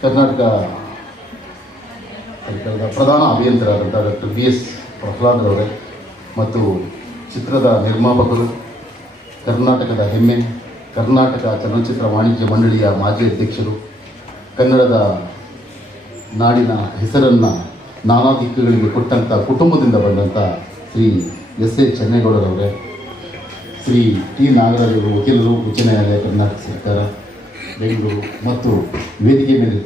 ಕರ್ನಾಟಕ ಸರ್ಕಾರದ ಪ್ರಧಾನ ಅಭಿಯಂತರಾದಂಥ doctor BS ಪ್ರಹ್ಲಾದ್ರವರೇ ಮತ್ತು ಚಿತ್ರದ ನಿರ್ಮಾಪಕರು, ಕರ್ನಾಟಕದ ಹೆಮ್ಮೆ, ಕರ್ನಾಟಕ ಚಲನಚಿತ್ರ ವಾಣಿಜ್ಯ ಮಂಡಳಿಯ ಮಾಜಿ ಅಧ್ಯಕ್ಷರು, ಕನ್ನಡದ ನಾಡಿನ ಹೆಸರನ್ನು ನಾನಾ ದಿಕ್ಕುಗಳಿಗೆ ಕೊಟ್ಟಂಥ ಕುಟುಂಬದಿಂದ ಬಂದಂಥ ಶ್ರೀ SA ಚೆನ್ನೇಗೌಡರವರೇ, ಶ್ರೀ T ನಾಗರಾಜರು, ವಕೀಲರು, ಉಚ್ಚ ನ್ಯಾಯಾಲಯ ಕರ್ನಾಟಕ ಸರ್ಕಾರ ಬೆಂಗಳೂರು ಮತ್ತು ವೇದಿಕೆ ಮೇಲಿರ್ತಕ್ಕಂಥ